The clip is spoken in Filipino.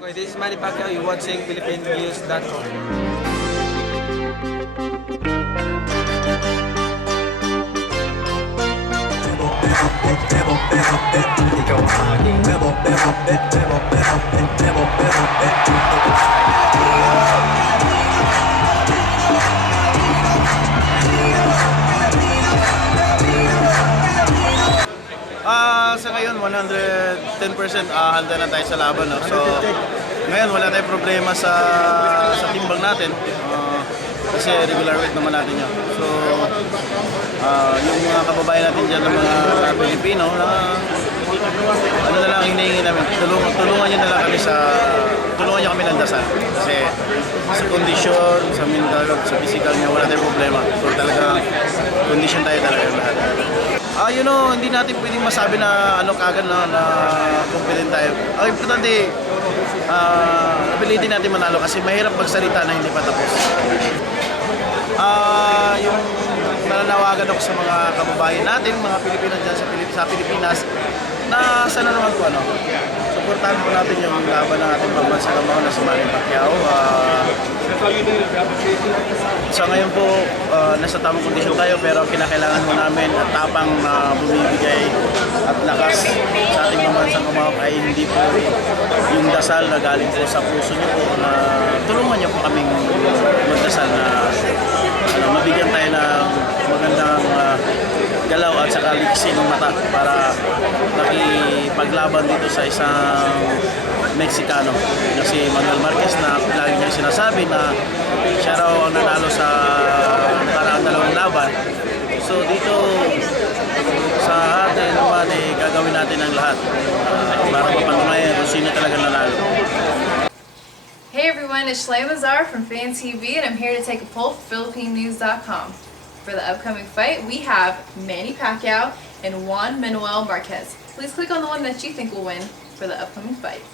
Okay, this is Manny Pacquiao. You're watching PhilippineNews.com. Sa ngayon, 110% handa na tayo sa laban. No? So, ngayon wala tayong problema sa timbang natin. Kasi regular weight naman natin yun. So, yung mga kababayan natin dyan ng mga Pilipino, ano na lang hinihingi namin, tulungan nyo na lang kami tulungan nyo kami ng dasal. Kasi sa kondisyon, sa mental, sa physical niya, wala tayong problema. So talaga, kondisyon tayo talaga lahat. Hindi natin pwedeng masabi na kagad na confident tayo. Ang importante, ability natin manalo kasi mahirap magsalita na hindi pa tapos. Yung nananawagan ako sa mga kababayan natin, mga Pilipino dyan sa Pilipinas, na sana naman po suportahan po natin yung laban ng ating pambansa na si Manny Pacquiao. Sa ngayon po, nasa tamang kondisyon tayo pero kinakailangan mo namin at tapang na bumibigay at lakas sa ating pambansang kumahok ay hindi po yung dasal na galing po sa puso niyo po na tulungan niyo po kaming magdasal na mabigyan tayo ng magandang galaw at saka liksi ng mata para nakipaglaban dito sa isang Meksikano na si Manuel Marquez na lagi niya sinasabi na siya raw ang nanalo sa nakaraang dalawang laban. So dito sa atin naman gagawin natin ang lahat para mapatunayan kung sino talaga nanalo. Hey everyone, it's Shalay Lazar from Fan TV and I'm here to take a poll for PhilippineNews.com. For the upcoming fight, we have Manny Pacquiao and Juan Manuel Marquez. Please click on the one that you think will win for the upcoming fight.